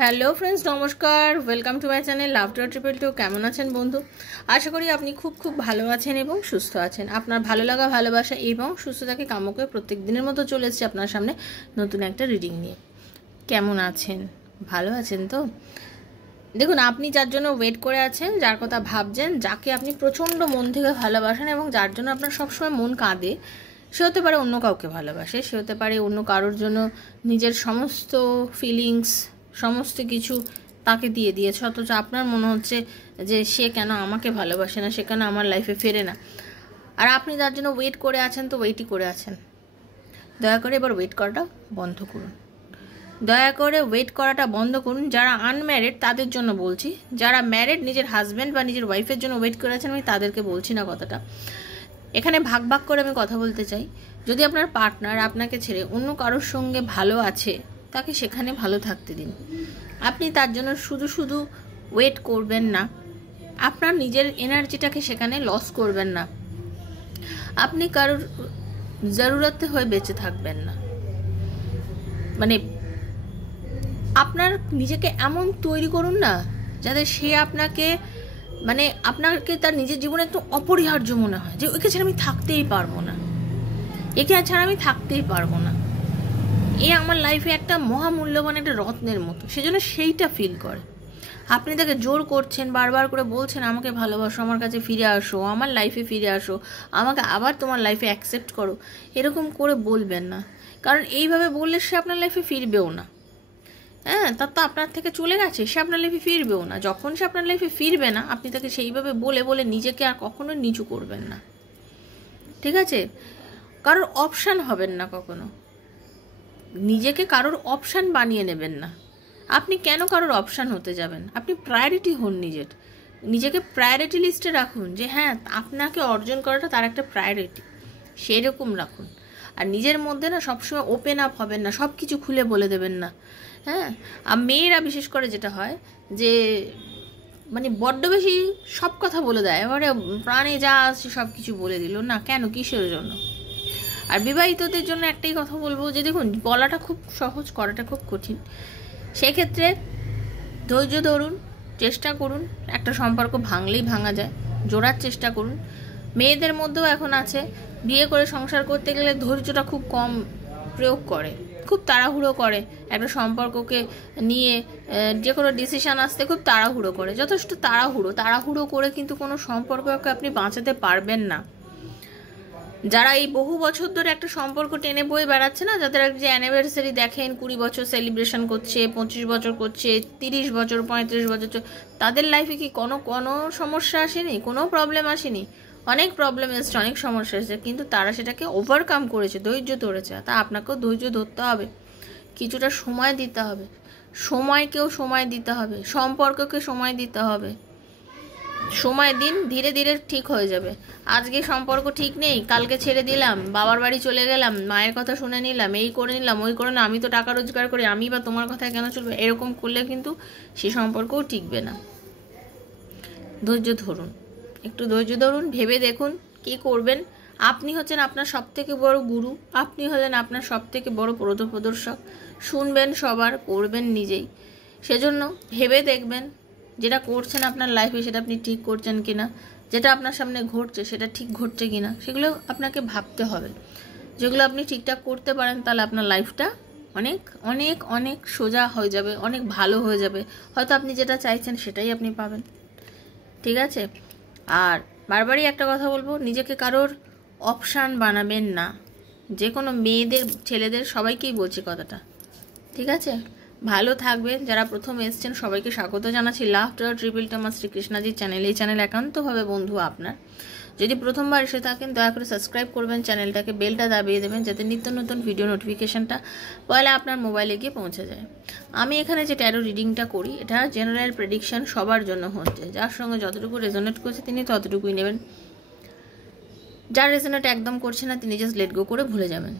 Hello friends, নমস্কার। Welcome to my channel love to triple two. কেমন আছেন বন্ধু? আশা করি আপনি খুব ভালো আছেন এবং সুস্থ আছেন। আপনার ভালো লাগা, ভালোবাসা এবং সুস্থতাকে কাম্য করে প্রত্যেক দিনের মতো চলে এসেছি আপনার সামনে নতুন একটা রিডিং নিয়ে। কেমন আছেন? ভালো আছেন তো? দেখুন, আপনি যার জন্য ওয়েট করে আছেন, যার কথা ভাবছেন, যাকে আপনি প্রচণ্ড মন থেকে ভালোবাসেন এবং যার জন্য আপনার সবসময় মন কাঁদে, সে হতে পারে অন্য কাউকে ভালোবাসে, সে হতে পারে অন্য কারোর জন্য নিজের সমস্ত ফিলিংস, সমস্ত কিছু তাকে দিয়ে দিয়েছে, অথচ আপনার মনে হচ্ছে যে সে কেন আমাকে ভালোবাসে না, সে কেন আমার লাইফে ফেরে না। আর আপনি যার জন্য ওয়েট করে আছেন তো ওয়েটই করে আছেন। দয়া করে এবার ওয়েট করাটা বন্ধ করুন। দয়া করে ওয়েট করাটা বন্ধ করুন। যারা আনম্যারিড তাদের জন্য বলছি, যারা ম্যারিড নিজের হাজব্যান্ড বা নিজের ওয়াইফের জন্য ওয়েট করে আছেন আমি তাদেরকে বলছি না কথাটা। এখানে ভাগ ভাগ করে আমি কথা বলতে চাই। যদি আপনার পার্টনার আপনাকে ছেড়ে অন্য কারোর সঙ্গে ভালো আছে, তাকে সেখানে ভালো থাকতে দিন। আপনি তার জন্য শুধু ওয়েট করবেন না, আপনার নিজের এনার্জিটাকে সেখানে লস করবেন না। আপনি কারোর জরুরতে হয়ে বেঁচে থাকবেন না। মানে আপনার নিজেকে এমন তৈরি করুন না যাতে সে আপনাকে আপনাকে তার নিজের জীবনে একটু অপরিহার্য মনে হয়, যে ওকে ছাড়া আমি থাকতেই পারবো না, একে ছাড়া আমি থাকতেই পারবো না, এ আমার লাইফে একটা মহামূল্যবান একটা রত্নের মতো, সেজন্য সেইটা ফিল করে। আপনি তাকে জোর করছেন, বারবার করে বলছেন আমাকে ভালোবাসো, আমার কাছে ফিরে আসো, আমার লাইফে ফিরে আসো, আমাকে আবার তোমার লাইফে অ্যাকসেপ্ট করো, এরকম করে বলবেন না। কারণ এইভাবে বললে সে আপনার লাইফে ফিরবেও না। হ্যাঁ, তার তো আপনার থেকে চলে গেছে, সে আপনার লাইফে ফিরবেও না। যখন সে আপনার লাইফে ফিরবে না, আপনি তাকে সেইভাবে বলে বলে নিজেকে আর কখনো নিচু করবেন না, ঠিক আছে? কারোর অপশান হবেন না কখনো, নিজেকে কারোর অপশান বানিয়ে নেবেন না। আপনি কেন কারোর অপশান হতে যাবেন? আপনি প্রায়োরিটি হন, নিজেকে প্রায়োরিটি লিস্টে রাখুন, যে হ্যাঁ আপনাকে অর্জন করাটা তার একটা প্রায়োরিটি, সেরকম রাখুন। আর নিজের মধ্যে না সবসময় ওপেন আপ হবেন না, সব কিছু খুলে বলে দেবেন না। হ্যাঁ, আর মেয়েরা বিশেষ করে যেটা হয় যে বড্ড বেশি সব কথা বলে দেয়, এবারে প্রাণে যা আসছে সব কিছু বলে দিল না, কেন, কিসের জন্য? আর বিবাহিতদের জন্য একটাই কথা বলবো, যে দেখুন, বলাটা খুব সহজ, করাটা খুব কঠিন। সেক্ষেত্রে ধৈর্য ধরুন, চেষ্টা করুন। একটা সম্পর্ক ভাঙলেই ভাঙা যায়, জোড়ার চেষ্টা করুন। মেয়েদের মধ্যেও এখন আছে, বিয়ে করে সংসার করতে গেলে ধৈর্যটা খুব কম প্রয়োগ করে, খুব তাড়াহুড়ো করে, একটা সম্পর্ককে নিয়ে যে কোনো ডিসিশান আসতে খুব তাড়াহুড়ো করে, যথেষ্ট তাড়াহুড়ো করে কিন্তু কোনো সম্পর্ককে আপনি বাঁচাতে পারবেন না। যারা এই বহু বছর ধরে একটা সম্পর্ক টেনে বয়ে বেড়াচ্ছে না, যাদের যে অ্যানিভার্সারি দেখেন 20 বছর সেলিব্রেশন করছে, 25 বছর করছে, 30 বছর, 35 বছর, তাদের লাইফে কি কোনো সমস্যা আসেনি? কোনো প্রবলেম আসেনি? অনেক প্রবলেম এসছে, অনেক সমস্যা এসেছে, কিন্তু তারা সেটাকে ওভারকাম করেছে, ধৈর্য ধরেছে। তা আপনাকেও ধৈর্য ধরতে হবে, কিছুটা সময় দিতে হবে, সময়কেও সময় দিতে হবে, সম্পর্ককে সময় দিতে হবে। সময় দিন, ধীরে ধীরে ঠিক হয়ে যাবে। আজকে সম্পর্ক ঠিক নেই, কালকে ছেড়ে দিলাম, বাবার বাড়ি চলে গেলাম, মায়ের কথা শুনে নিলাম, এই করে নিলাম, ওই করে নিলাম, আমি তো টাকা রোজগার করি, আমি বা তোমার কথায় কেন চলবে? এরকম করলে কিন্তু সে সম্পর্কও টিকবে না। ধৈর্য ধরুন, একটু ধৈর্য ধরুন, ভেবে দেখুন কি করবেন। আপনি হচ্ছেন আপনার সব থেকে বড় গুরু, আপনি হলেন আপনার সব থেকে বড় পথপ্রদর্শক। শুনবেন সবার, করবেন নিজেই। সেজন্য ভেবে দেখবেন যেটা করছেন আপনার লাইফে সেটা আপনি ঠিক করছেন কিনা, যেটা আপনার সামনে ঘটছে সেটা ঠিক ঘটছে কিনা, সেগুলো আপনাকে ভাবতে হবে। যেগুলো আপনি ঠিকঠাক করতে পারেন, তাহলে আপনার লাইফটা অনেক অনেক অনেক সোজা হয়ে যাবে, অনেক ভালো হয়ে যাবে। হয়তো আপনি যেটা চাইছেন সেটাই আপনি পাবেন, ঠিক আছে? আর বারবারই একটা কথা বলবো, নিজেকে কারোর অপশান বানাবেন না। যে কোনো মেয়েদের, ছেলেদের, সবাইকেই বলছি কথাটা, ঠিক আছে? ভালো থাকবেন। যারা প্রথম এসছেন সবাইকে স্বাগত জানাচ্ছি লাভ টু ট্রিপল টু আমার শ্রীকৃষ্ণাজির চ্যানেল। এই চ্যানেল একান্তভাবে বন্ধু আপনার। যদি প্রথমবার এসে থাকেন দয়া করে সাবস্ক্রাইব করবেন চ্যানেলটাকে, বেলটা দাবিয়ে দেবেন যাতে নিত্য নতুন ভিডিও নোটিফিকেশনটা পয়লা আপনার মোবাইলে গিয়ে পৌঁছে যায়। আমি এখানে যে ট্যারো রিডিংটা করি, এটা জেনারেল প্রেডিকশন সবার জন্য হচ্ছে। যার সঙ্গে যতটুকু রেজোনেট করছে তিনি ততটুকুই নেবেন, যার রেজোনেট একদম করছে না তিনি জাস্ট লেট গো করে ভুলে যাবেন।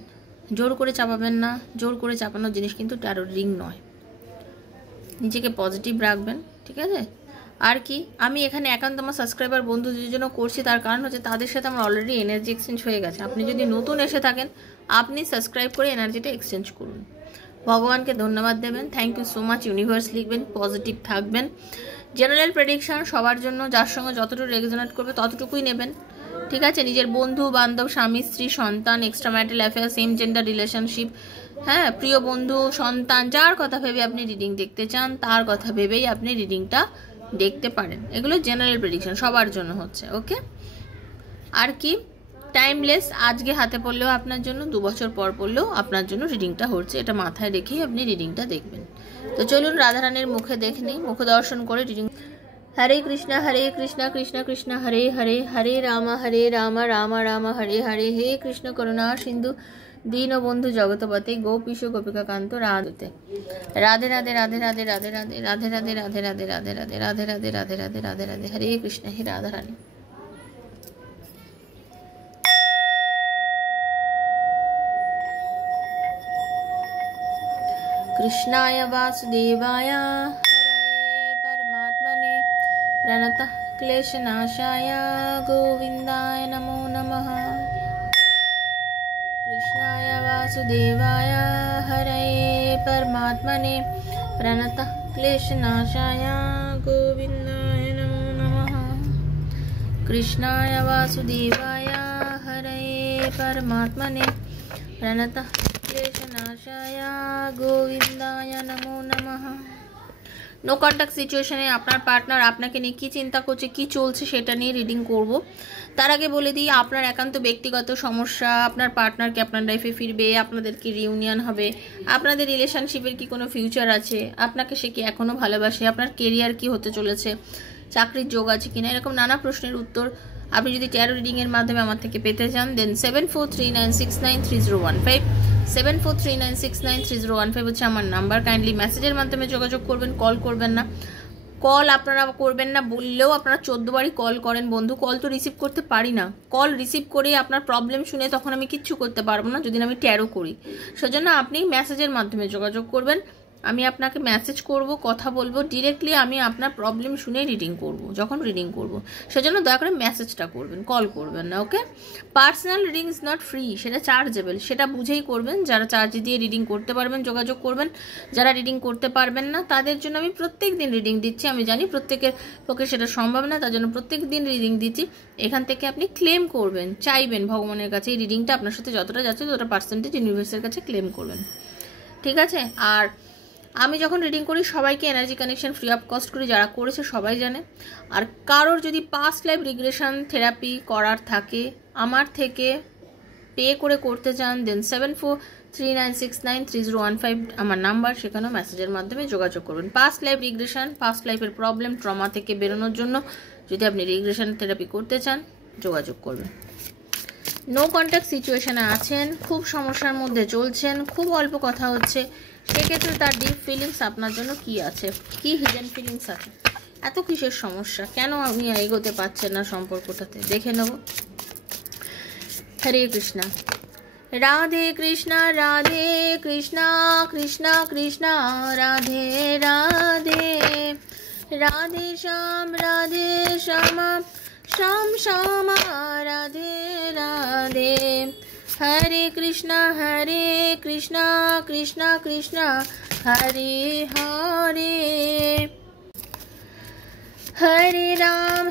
জোর করে চাপাবেন না, জোর করে চাপানোর জিনিস কিন্তু ট্যারো রিডিং নয়। নিজেকে পজিটিভ রাখবেন, ঠিক আছে? আর কি, আমি এখানে একান্ত আমার সাবস্ক্রাইবার বন্ধুদের জন্য করছি, তার কারণ হচ্ছে তাদের সাথে আমার অলরেডি এনার্জি এক্সচেঞ্জ হয়ে গেছে। আপনি যদি নতুন এসে থাকেন, আপনি সাবস্ক্রাইব করে এনার্জিটা এক্সচেঞ্জ করুন, ভগবানকে ধন্যবাদ দেবেন, thank you so much universe লিখবেন, পজিটিভ থাকবেন। জেনারেল প্রেডিকশন সবার জন্য, যার সঙ্গে যতটুকু রেজোনেট করবে ততটুকুই নেবেন, ঠিক আছে? নিজের বন্ধু বান্ধব, স্বামী স্ত্রী, সন্তান, extra marital affair, same gender relationship, হ্যাঁ, প্রিয় বন্ধু, সন্তান, যার কথা ভেবে আপনি রিডিং দেখতে চান তার কথা ভেবেই আপনি রিডিংটা দেখতে পারেন। এগুলো জেনারেল প্রেডিকশন সবার জন্য হচ্ছে, ওকে? আর কি টাইমলেস, আজকে হাতে পড়লেও আপনার জন্য, 2 বছর পর পড়লেও আপনার জন্য রিডিংটা হচ্ছে, এটা মাথায় রেখেই আপনি রিডিংটা দেখবেন। তো চলুন রাধারানীর মুখে দেখে নিই, মুখ দর্শন করে রিডিং। হরে কৃষ্ণ কৃষ্ণ কৃষ্ণ হরে হরে, হরে রাম রাম রাম হরে হরে, হে কৃষ্ণ করুণা সিন্ধু দীনবন্ধু জগতপতে গোপীশ গোপিকা কান্ত রাধতে, রাধে রাধে রাধে রাধে রাধে রাধে রাধে রাধে রাধে রাধে রাধে রাধে রাধে রাধে রাধে রাধে রাধে রাধে, হরে কৃষ্ণ, হে রাধারানী। कृष्णाय वासुदेवाय हरये परमात्मने प्रणतः क्लेशनाशाय गोविन्दाय नमो नमः। कृष्णाय वासुदेवाय हरये परमात्मने प्रणतः क्लेशनाशाय गोविन्दाय नमो नमः। कृष्णाय वासुदेवाय हरये परमात्मने प्रणतः ক্লেশনাশায় গোবিন্দায় নমো নমঃ। নো কন্ট্যাক্ট সিচুয়েশনে আপনার পার্টনার আপনাকে নিয়ে কী চিন্তা করছে, কী চলছে সেটা নিয়ে রিডিং করব। তার আগে বলে দিই, আপনার একান্ত ব্যক্তিগত সমস্যা, আপনার পার্টনারকে আপনার লাইফে ফিরবে, আপনাদের কি রিউনিয়ন হবে, আপনাদের রিলেশনশিপের কি কোনো ফিউচার আছে, আপনাকে সে কি এখনও ভালোবাসে, আপনার কেরিয়ার কি হতে চলেছে, চাকরির যোগ আছে কিনা, এরকম নানা প্রশ্নের উত্তর আপনি যদি ট্যারো রিডিংয়ের মাধ্যমে আমার থেকে পেতে চান, দেন 7439693015 7439693015 হচ্ছে আমার নাম্বার। কাইন্ডলি মেসেজের মাধ্যমে যোগাযোগ করবেন, কল করবেন না। কল আপনারা করবেন না বললেও আপনারা 14 বারই কল করেন বন্ধু, কল তো রিসিভ করতে পারি না। কল রিসিভ করে আপনার প্রবলেম শুনে তখন আমি কিচ্ছু করতে পারবো না যদি আমি ট্যারো করি। সেজন্য আপনি মেসেজের মাধ্যমে যোগাযোগ করবেন, আমি আপনাকে মেসেজ করব, কথা বলবো, ডিরেক্টলি আমি আপনার প্রবলেম শুনে রিডিং করব যখন রিডিং করব। সেজন্য দয়া করে মেসেজটা করবেন, কল করবেন না, okay? Personal reading is not free, সেটা চার্জেবল, সেটা বুঝেই করবেন। যারা চার্জ দিয়ে রিডিং করতে পারবেন যোগাযোগ করবেন, যারা রিডিং করতে পারবেন না তাদের জন্য আমি প্রত্যেক দিন রিডিং দিচ্ছি। আমি জানি প্রত্যেকের পক্ষে সেটা সম্ভব না, তার জন্য প্রত্যেক দিন রিডিং দিচ্ছি। এখান থেকে আপনি ক্লেম করবেন, চাইবেন ভগবানের কাছে এই রিডিংটা আপনার সাথে যতটা যাচ্ছে ততটা পার্সেন্টেজ ইউনিভার্সের কাছে ক্লেম করবেন, ঠিক আছে? আর আমি যখন রিডিং করি সবাইকে energy connection free of cost করি, যারা করেছে সবাই জানে। আর কারোর যদি পাস্ট লাইফ রিগ্রেশন থেরাপি করার থাকে আমার থেকে পে করে করতে চান, দেন 7439693015 আমার নাম্বার, সেখানেও মেসেজের মাধ্যমে যোগাযোগ করবেন। পাস্ট লাইফ রিগ্রেশন, পাস্ট লাইফের প্রবলেম, ট্রমা থেকে বেরোনোর জন্য যদি আপনি রিগ্রেশন থেরাপি করতে চান যোগাযোগ করবেন। নো কন্ট্যাক্ট সিচুয়েশনে আছেন, খুব সমস্যার মধ্যে চলছেন, খুব অল্প কথা হচ্ছে, সেক্ষেত্রে তার ডিপ ফিলিংস আপনার জন্য কি আছে, কি হিডেন ফিলিংস আছে, এত কিসের সমস্যা, কেন আপনি এগোতে পারছেন না সম্পর্কটাতে, দেখে নেব। হরে কৃষ্ণ, রাধে কৃষ্ণ রাধে কৃষ্ণ কৃষ্ণ কৃষ্ণ রাধে রাধে, রাধে শ্যাম শ্যাম শ্যাম রাধে রাধে, হরে কৃষ্ণ কৃষ্ণ কৃষ্ণ হরে হরে, হরে রাম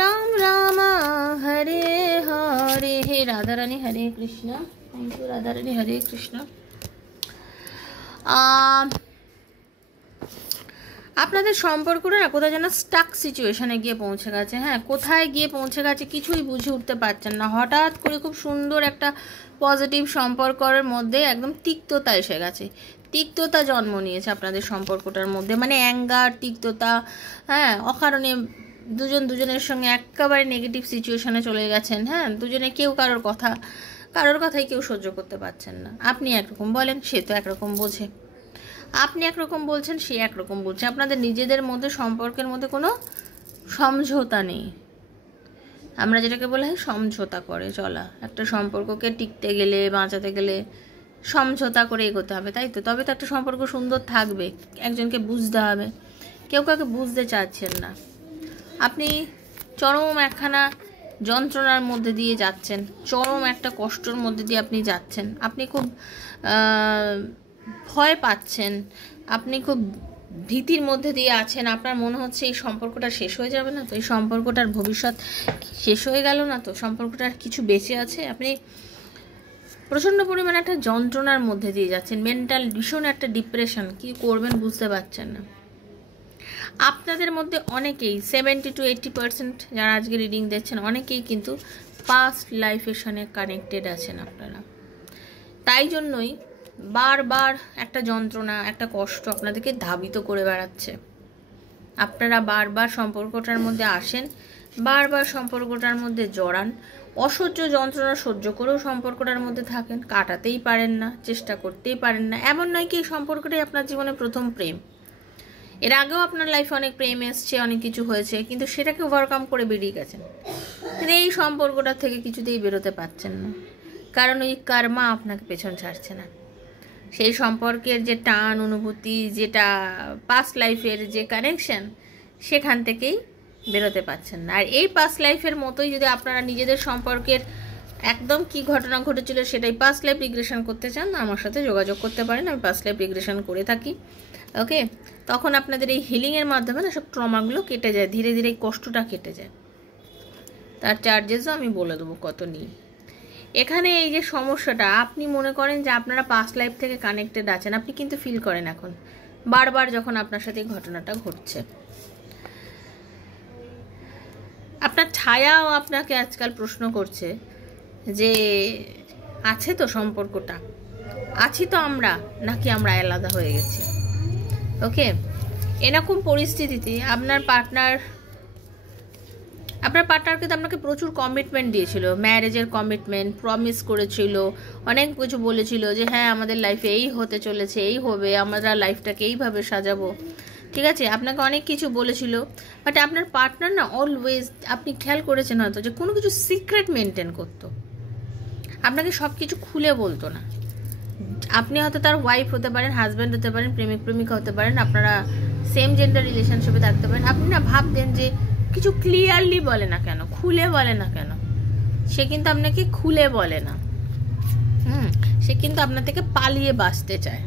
রাম রাম হরে হরে। হে রাধারানী, হরে কৃষ্ণ। থ্যাংক ইউ রাধারানী, হরে কৃষ্ণ। আপনাদের সম্পর্কটা না কোথায় যেন স্টাক সিচুয়েশনে গিয়ে পৌঁছে গেছে। হ্যাঁ, কোথায় গিয়ে পৌঁছে গেছে কিছুই বুঝে উঠতে পারছেন না। হঠাৎ করে খুব সুন্দর একটা পজিটিভ সম্পর্কের মধ্যে একদম তিক্ততা এসে গেছে, তিক্ততা জন্ম নিয়েছে আপনাদের সম্পর্কটার মধ্যে, মানে অ্যাঙ্গার, তিক্ততা, হ্যাঁ, অকারণে দুজনের সঙ্গে একেবারে নেগেটিভ সিচুয়েশনে চলে গেছেন। হ্যাঁ, দুজনে কেউ কারোর কথাই কেউ সহ্য করতে পারছেন না। আপনি একরকম বলেন, সে তো একরকম বোঝে, আপনি একরকম বলছেন, সে একরকম বলছে। আপনাদের নিজেদের মধ্যে সম্পর্কের মধ্যে কোনো সমঝোতা নেই। আমরা যেটাকে বলা হয় সমঝোতা করে চলা, একটা সম্পর্ককে টিকতে গেলে, বাঁচাতে গেলে সমঝোতা করে এগোতে হবে, তাই তো? তবে তো একটা সম্পর্ক সুন্দর থাকবে। একজনকে বুঝতে হবে, কেউ কাউকে বুঝতে চাচ্ছেন না। আপনি চরম একখানা যন্ত্রণার মধ্যে দিয়ে যাচ্ছেন, চরম একটা কষ্টর মধ্যে দিয়ে আপনি যাচ্ছেন, আপনি খুব ভয় পাচ্ছেন, আপনি খুব ভীতির মধ্যে দিয়ে আছেন, আপনার মনে হচ্ছে এই সম্পর্কটা শেষ হয়ে যাবে না তো, এই সম্পর্কটার ভবিষ্যৎ শেষ হয়ে গেল না তো, সম্পর্কটার কিছু বেঁচে আছে, আপনি প্রচণ্ড পরিমাণে একটা যন্ত্রণার মধ্যে দিয়ে যাচ্ছেন, মেন্টাল ভীষণ একটা ডিপ্রেশন, কি করবেন বুঝতে পারছেন না। আপনাদের মধ্যে অনেকেই 70 to 80% যারা আজকে রিডিং দিচ্ছেন অনেকেই কিন্তু পাস্ট লাইফের সঙ্গে কানেক্টেড আছেন আপনারা। তাই জন্যই বারবার একটা যন্ত্রণা, একটা কষ্ট আপনাদেরকে ধাবিত করে বেড়াচ্ছে। আপনারা বারবার সম্পর্কটার মধ্যে আসেন, বারবার সম্পর্কটার মধ্যে জড়ান, অসহ্য যন্ত্রণা সহ্য করেও সম্পর্কটার মধ্যে থাকেন, কাটাতেই পারেন না, চেষ্টা করতেই পারেন না। এমন নয় কি এই সম্পর্কটাই আপনার জীবনে প্রথম প্রেম, এর আগেও আপনার লাইফে অনেক প্রেম এসছে, অনেক কিছু হয়েছে, কিন্তু সেটাকে ওভারকাম করে বেরিয়ে গেছেন। কিন্তু এই সম্পর্কটা থেকে কিছুতেই বেরোতে পারছেন না, কারণ ওই কর্মা আপনাকে পেছন ছাড়ছে না। সেই সম্পর্কের যে টান অনুভূতি, যেটা পাস্ট লাইফের যে কানেকশন, সেখান থেকেই বেরোতে পারছেন না। আর এই পাস্ট লাইফের মতোই যদি আপনারা নিজেদের সম্পর্কের একদম কি ঘটনা ঘটেছিল সেটাই পাস্ট লাইফ রিগ্রেশন করতে চান, আমার সাথে যোগাযোগ করতে পারেন, আমি পাস্ট লাইফ রিগ্রেশন করে থাকি। ওকে, তখন আপনাদের এই হিলিংয়ের মাধ্যমে না সব ট্রমাগুলো কেটে যায়, ধীরে ধীরে এই কষ্টটা কেটে যায়। তার চার্জেসও আমি বলে দেবো কত নিই। এখানে এই যে সমস্যাটা, আপনি মনে করেন যে আপনারা পাস্ট লাইফ থেকে কানেক্টেড আছেন, আপনি কিন্তু ফিল করেন এখন বারবার যখন আপনার সাথে এই ঘটনাটা ঘটছে। আপনার ছায়াও আপনাকে আজকাল প্রশ্ন করছে যে আছে তো সম্পর্কটা, আছি তো আমরা, নাকি আমরা আলাদা হয়ে গেছি। ওকে, এরকম পরিস্থিতিতে আপনার পার্টনারকে তো আপনাকে প্রচুর কমিটমেন্ট দিয়েছিল, ম্যারেজের কমিটমেন্ট, প্রমিস করেছিল, অনেক কিছু বলেছিল যে হ্যাঁ আমাদের লাইফে এই হতে চলেছে, এই হবে, আমরা লাইফটাকে এইভাবে সাজাবো, ঠিক আছে, আপনাকে অনেক কিছু বলেছিল। বাট আপনার পার্টনার না অলওয়েজ, আপনি খেয়াল করেছেন হয়তো, যে কোনো কিছু সিক্রেট মেনটেন করতো, আপনাকে সব কিছু খুলে বলতো না। আপনি হয়তো তার ওয়াইফ হতে পারেন, হাজব্যান্ড হতে পারেন, প্রেমিক প্রেমিকা হতে পারেন, আপনারা সেম জেন্ডার রিলেশনশিপে থাকতে পারেন। আপনি না ভাবতেন যে কিছু ক্লিয়ারলি বলে না কেন, খুলে বলে না কেন, সে কিন্তু আপনাকে খুলে বলে না। সে কিন্তু আপনার থেকে পালিয়ে বাঁচতে চায়,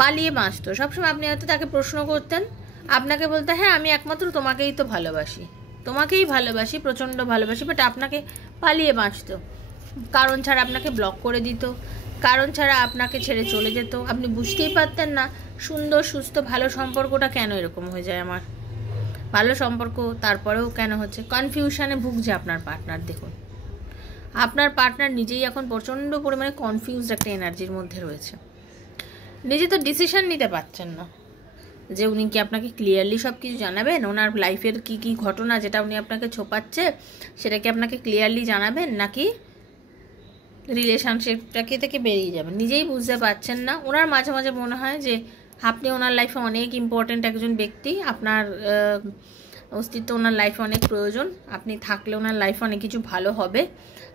পালিয়ে বাঁচতো সবসময়। আপনি হয়তো তাকে প্রশ্ন করতেন, আপনাকে বলতে হ্যাঁ আমি একমাত্র তোমাকেই তো ভালোবাসি, তোমাকেই ভালোবাসি, প্রচণ্ড ভালোবাসি, বাট আপনাকে পালিয়ে বাঁচতো, কারণ ছাড়া আপনাকে ব্লক করে দিত, কারণ ছাড়া আপনাকে ছেড়ে চলে যেত। আপনি বুঝতেই পারতেন না সুন্দর সুস্থ ভালো সম্পর্কটা কেন এরকম হয়ে যায়, আমার ভালো সম্পর্ক তারপরেও কেন হচ্ছে। কনফিউশনে ভুগছে আপনার পার্টনার। দেখুন আপনার পার্টনার নিজেই এখন প্রচণ্ড পরিমাণে কনফিউজড একটা এনার্জির মধ্যে রয়েছে, নিজে তো ডিসিশন নিতে পারছেন না যে উনি কি আপনাকে ক্লিয়ারলি সব কিছু জানাবেন, ওনার লাইফের কি কি ঘটনা যেটা উনি আপনাকে ছোপাচ্ছে সেটা কি আপনাকে ক্লিয়ারলি জানাবেন, নাকি রিলেশনশিপটাকে থেকে বেরিয়ে যাবেন, নিজেই বুঝতে পারছেন না। ওনার মাঝে মাঝে মনে হয় যে আপনি ওনার লাইফে অনেক ইম্পর্ট্যান্ট একজন ব্যক্তি, আপনার অস্তিত্ব ওনার লাইফে অনেক প্রয়োজন, আপনি থাকলে ওনার লাইফে অনেক কিছু ভালো হবে।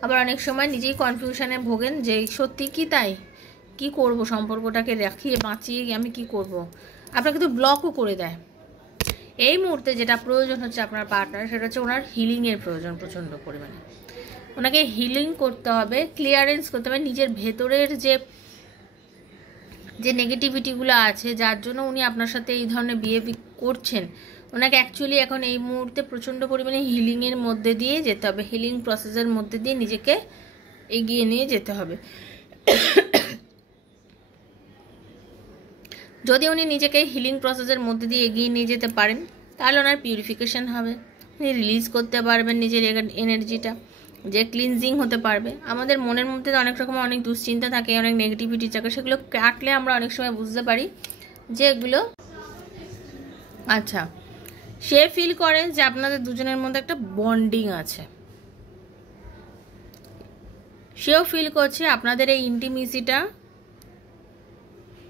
আবার অনেক সময় নিজেই কনফিউশনে ভোগেন যে সত্যি কি তাই, কি করব, সম্পর্কটাকে রাখিয়ে বাঁচিয়ে আমি কি করব। আপনাকে তো ব্লকও করে দেয়। এই মুহূর্তে যেটা প্রয়োজন হচ্ছে আপনার পার্টনার, সেটা হচ্ছে ওনার হিলিংয়ের প্রয়োজন প্রচণ্ড পরিমাণে। ওনাকে হিলিং করতে হবে, ক্লিয়ারেন্স করতে হবে নিজের ভেতরের যে নেগেটিভিটিগুলো আছে, যার জন্য উনি আপনার সাথে এই ধরনের বিহেভ করছেন। ওনাকে অ্যাকচুয়ালি এখন এই মুহূর্তে প্রচণ্ড পরিমাণে হিলিংয়ের মধ্যে দিয়ে যেতে হবে, হিলিং প্রসেসের মধ্যে দিয়ে নিজেকে এগিয়ে নিয়ে যেতে হবে। যদি উনি নিজেকে হিলিং প্রসেসের মধ্যে দিয়ে এগিয়ে নিয়ে যেতে পারেন, তাহলে ওনার পিউরিফিকেশন হবে, উনি রিলিজ করতে পারবেন নিজের এনার্জিটা, যে ক্লিনজিং হতে পারবে। আমাদের মনের মধ্যে অনেক রকম অনেক দুশ্চিন্তা থাকে, অনেক নেগেটিভিটি থাকে, সেগুলো কাটলে আমরা অনেক সময় বুঝতে পারি যে এগুলো আচ্ছা। সে ফিল করে যে আপনাদের দুজনের মধ্যে একটা বন্ডিং আছে, সেও ফিল করছে আপনাদের এই ইন্টিমেসিটা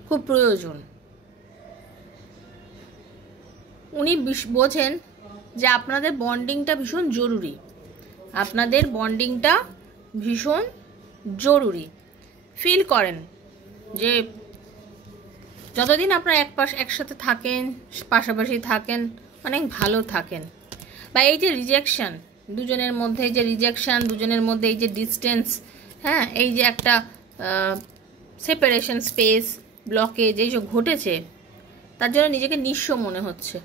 খুব প্রয়োজন। উনি বোঝেন যে আপনাদের বন্ডিংটা ভীষণ জরুরি, আপনাদের বন্ডিংটা ভীষণ জরুরি। ফিল করেন যে যতদিন আপনারা একসাথে থাকেন, পাশাপাশি থাকেন, অনেক ভালো থাকেন। বা এই যে রিজেকশন, দুজনের মধ্যে এই যে রিজেকশন, দুজনের মধ্যে এই যে ডিস্টেন্স, হ্যাঁ, এই যে একটা সেপারেশন, স্পেস, ব্লকেজ এইসব ঘটেছে, তার জন্য নিজেকে নিঃস্ব মনে হচ্ছে,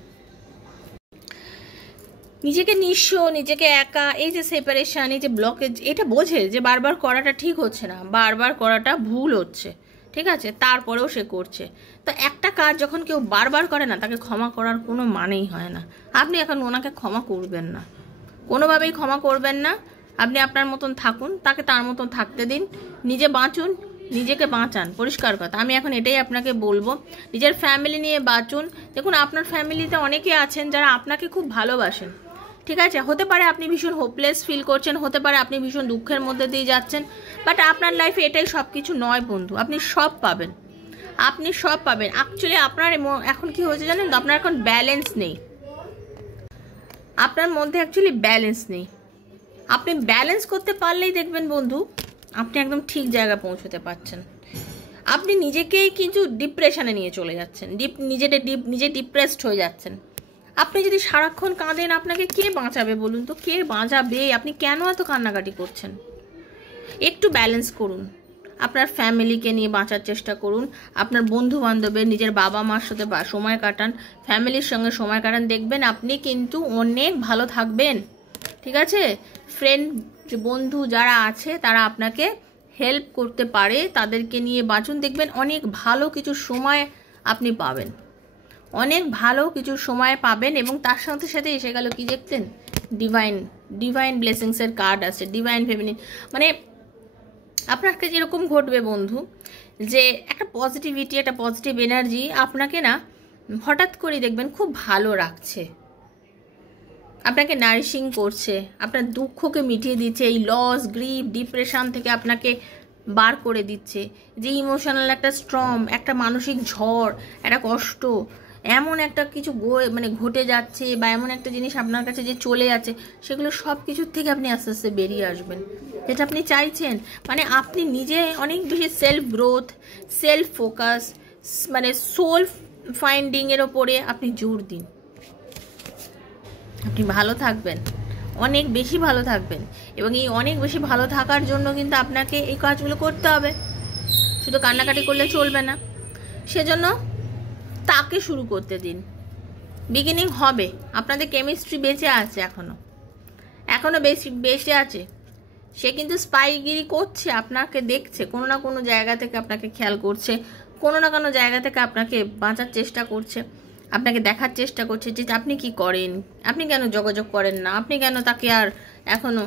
নিজেকে নিঃস্ব, নিজেকে একা। এই যে সেপারেশন, এই যে ব্লকেজ, এটা বোঝে যে বারবার করাটা ঠিক হচ্ছে না, বারবার করাটা ভুল হচ্ছে, ঠিক আছে, তারপরেও সে করছে। তো একটা কাজ যখন কেউ বারবার করে না, তাকে ক্ষমা করার কোনো মানেই হয় না। আপনি এখন ওনাকে ক্ষমা করবেন না, কোনোভাবেই ক্ষমা করবেন না। আপনি আপনার মতন থাকুন, তাকে তার মতন থাকতে দিন, নিজে বাঁচুন, নিজেকে বাঁচান, পরিষ্কার কথা। আমি এখন এটাই আপনাকে বলবো, নিজের ফ্যামিলি নিয়ে বাঁচুন। দেখুন, আপনার ফ্যামিলিতে অনেকে আছেন যারা আপনাকে খুব ভালোবাসেন, ঠিক আছে। হতে পারে আপনি ভীষণ হোপলেস ফিল করছেন, হতে পারে আপনি ভীষণ দুঃখের মধ্যে দিয়ে যাচ্ছেন, বাট আপনার লাইফে এটাই সব কিছু নয় বন্ধু। আপনি সব পাবেন, আপনি সব পাবেন। অ্যাকচুয়ালি আপনার এখন কি হয়েছে জানেন তো, আপনার এখন ব্যালেন্স নেই, আপনার মধ্যে অ্যাকচুয়ালি ব্যালেন্স নেই। আপনি ব্যালেন্স করতে পারলেই দেখবেন বন্ধু, আপনি একদম ঠিক জায়গায় পৌঁছতে পারছেন। আপনি নিজেকেই কিন্তু ডিপ্রেশনে নিয়ে চলে যাচ্ছেন, নিজে ডিপ্রেসড হয়ে যাচ্ছেন। আপনি যদি সারাক্ষণ কাঁদেন, আপনাকে কে বাঁচাবে বলুন তো, কে বাঁচাবে? আপনি কেন এত কান্নাকাটি করছেন? একটু ব্যালেন্স করুন, আপনার ফ্যামিলিকে নিয়ে বাঁচার চেষ্টা করুন, আপনার বন্ধু বান্ধবের, নিজের বাবা মার সাথে সময় কাটান, ফ্যামিলির সঙ্গে সময় কাটান, দেখবেন আপনি কিন্তু অনেক ভালো থাকবেন, ঠিক আছে। ফ্রেন্ড, বন্ধু যারা আছে তারা আপনাকে হেল্প করতে পারে, তাদেরকে নিয়ে বাঁচুন, দেখবেন অনেক ভালো কিছু সময় আপনি পাবেন, অনেক ভালো কিছু সময় পাবেন। এবং তার সাথে সাথে এসে গেল কি দেখতেন, ডিভাইন ব্লেসিংসের কার্ড আছে, ডিভাইন ফেমিনিন। মানে আপনাকে যেরকম ঘটবে বন্ধু, যে একটা পজিটিভিটি, একটা পজিটিভ এনার্জি আপনাকে না হঠাৎ করে দেখবেন খুব ভালো রাখছে, আপনাকে নারিশিং করছে, আপনার দুঃখকে মিটিয়ে দিচ্ছে, এই লস, গ্রিফ, ডিপ্রেশন থেকে আপনাকে বার করে দিচ্ছে। যে ইমোশনাল একটা স্ট্রম, একটা মানসিক ঝড়, একটা কষ্ট, এমন একটা কিছু মানে ঘটে যাচ্ছে, বা এমন একটা জিনিস আপনার কাছে যে চলে যাচ্ছে, সেগুলো সব কিছুর থেকে আপনি আস্তে আস্তে বেরিয়ে আসবেন, যেটা আপনি চাইছেন। মানে আপনি নিজে অনেক বেশি সেলফ গ্রোথ, সেলফ ফোকাস, মানে সোল ফাইন্ডিংয়ের ওপরে আপনি জোর দিন। আপনি ভালো থাকবেন, অনেক বেশি ভালো থাকবেন। এবং এই অনেক বেশি ভালো থাকার জন্য কিন্তু আপনাকে এই কাজগুলো করতে হবে, শুধু কান্নাকাটি করলে চলবে না। সেজন্য তাকে শুরু করতে দিন, বিগিনিং হবে। আপনাদের কেমিস্ট্রি বেঁচে আছে, এখনো বেঁচে আছে। সে কিন্তু স্পাইগিরি করছে, আপনাকে দেখছে, কোনো না কোনো জায়গা থেকে আপনাকে খেয়াল করছে, কোনো না কোনো জায়গা থেকে আপনাকে বাঁচার চেষ্টা করছে, আপনাকে দেখার চেষ্টা করছে যে আপনি কি করেন, আপনি কেন যোগাযোগ করেন না, আপনি কেন তাকে আর এখনো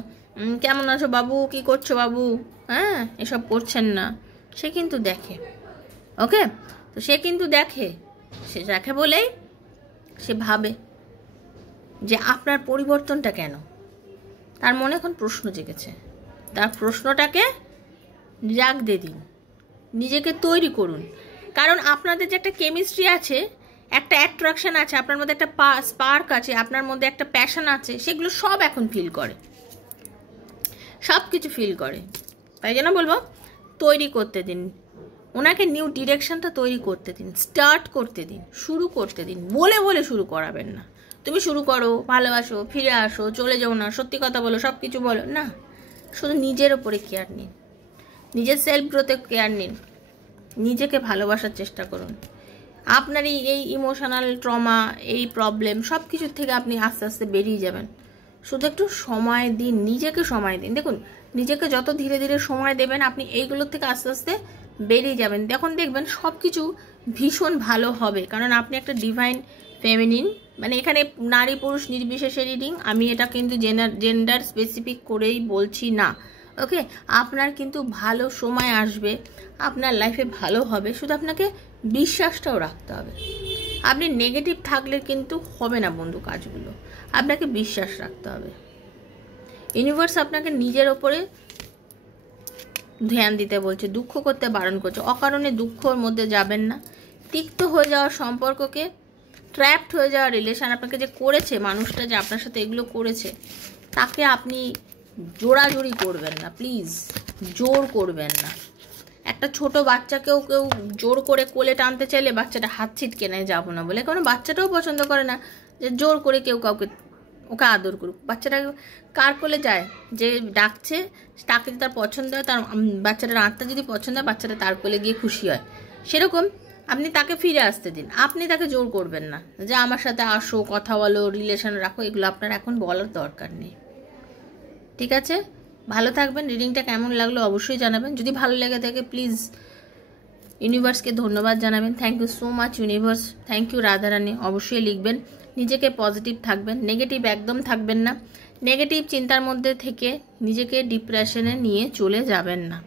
কেমন আছো বাবু, কি করছো বাবু, হ্যাঁ, এসব করছেন না। সে কিন্তু দেখে, ওকে। তো সে কিন্তু দেখে, সে দেখে বলেই সে ভাবে যে আপনার পরিবর্তনটা কেন। তার মনে এখন প্রশ্ন জেগেছে, তার প্রশ্নটাকে জাগতে দিন, নিজেকে তৈরি করুন। কারণ আপনাদের যে একটা কেমিস্ট্রি আছে, একটা অ্যাট্রাকশন আছে, আপনার মধ্যে একটা স্পার্ক আছে, আপনার মধ্যে একটা প্যাশন আছে, সেগুলো সব এখন ফিল করে, সব কিছু ফিল করে। তাই জন্য বলবো, তৈরি করতে দিন ওনাকে, নিউ ডিরেকশনটা তৈরি করতে দিন, স্টার্ট করতে দিন, শুরু করতে দিন। বলে বলে শুরু করাবেন না, তুমি শুরু করো, ভালোবাসো, ফিরে আসো, চলে যাও না, সত্যি কথা বলো, সব কিছু বলো না। শুধু নিজের ওপরে কেয়ার নিন, নিজের সেলফ গ্রোথে কেয়ার নিন, নিজেকে ভালোবাসার চেষ্টা করুন। আপনার এই ইমোশনাল ট্রমা, এই প্রবলেম, সব কিছুর থেকে আপনি আস্তে আস্তে বেরিয়ে যাবেন। শুধু একটু সময় দিন, নিজেকে সময় দিন। দেখুন, নিজেকে যত ধীরে ধীরে সময় দেবেন, আপনি এইগুলোর থেকে আস্তে আস্তে বেরিয়ে যাবেন। তখন দেখবেন সব কিছু ভীষণ ভালো হবে। কারণ আপনি একটা ডিভাইন ফেমিনিন, মানে এখানে নারী পুরুষ নির্বিশেষে রিডিং, আমি এটা কিন্তু জেন্ডার স্পেসিফিক করেই বলছি না, ওকে। আপনার কিন্তু ভালো সময় আসবে, আপনার লাইফে ভালো হবে, শুধু আপনাকে বিশ্বাসটাও রাখতে হবে। আপনি নেগেটিভ থাকলে কিন্তু হবে না বন্ধু কাজগুলো, আপনাকে বিশ্বাস রাখতে হবে। ইউনিভার্স আপনাকে নিজের ওপরে ধ্যান দিতে বলছে, দুঃখ করতে বারণ করছে। অকারণে দুঃখর মধ্যে যাবেন না। তিক্ত হয়ে যাওয়া সম্পর্ককে, ট্র্যাপড হয়ে যাওয়া রিলেশন আপনাকে যে করেছে, মানুষটা যে আপনার সাথে এগুলো করেছে, তাকে আপনি জোরাজুরি করবেন না, প্লিজ জোর করবেন না। একটা ছোট বাচ্চাকেও কেউ জোর করে কোলে টানতে চাইলে বাচ্চাটা হাত ছিটকে নেয়, যাবো না বলে। কারণ বাচ্চাটাও পছন্দ করে না যে জোর করে কেউ কাউকে ওকে আদর করুক। বাচ্চাটা কার কোলে যায়, যে ডাকছে তাকে যদি তার পছন্দ হয়, তার বাচ্চাটার আত্মা যদি পছন্দ হয়, বাচ্চাটা তার কোলে গিয়ে খুশি হয়। সেরকম আপনি তাকে ফিরে আসতে দিন, আপনি তাকে জোর করবেন না যে আমার সাথে আসো, কথা বলো, রিলেশন রাখো, এগুলো আপনার এখন বলার দরকার নেই। ঠিক আছে, ভালো থাকবেন। রিডিংটা কেমন লাগলো অবশ্যই জানাবেন। যদি ভালো লেগে থাকে প্লিজ ইউনিভার্সকে ধন্যবাদ জানাবেন। Thank you so much universe, thank you Radharani. অবশ্যই লিখবেন। নিজেকে পজিটিভ থাকবেন, নেগেটিভ একদম থাকবেন না। নেগেটিভ চিন্তার মধ্যে থেকে নিজেকে ডিপ্রেশনে নিয়ে চলে যাবেন না।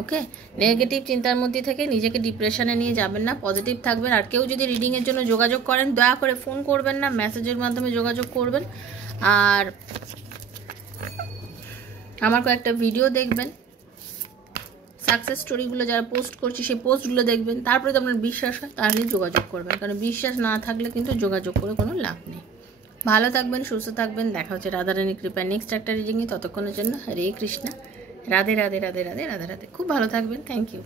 ওকে, নেগেটিভ চিন্তার মধ্যে থেকে নিজেকে ডিপ্রেশনে নিয়ে যাবেন না, পজিটিভ থাকবেন। আর কেউ যদি রিডিংয়ের জন্য যোগাযোগ করেন দয়া করে ফোন করবেন না, মেসেজের মাধ্যমে যোগাযোগ করবেন। আর আমার কয়েকটা ভিডিও দেখবেন, সাকসেস স্টোরিগুলো যারা পোস্ট করছি সেই পোস্টগুলো দেখবেন, তারপরে তো আপনার বিশ্বাস হয় তাহলে যোগাযোগ করবেন, কারণ বিশ্বাস না থাকলে কিন্তু যোগাযোগ করে কোনো লাভ নেই। ভালো থাকবেন, সুস্থ থাকবেন। দেখা হচ্ছে রাধারানী কৃপায় নেক্সট একটা রিডিংয়ে। ততক্ষণের জন্য হরে কৃষ্ণা, রাধে রাধে রাধে রাধে রাধে রাধে। খুব ভালো থাকবেন। Thank you.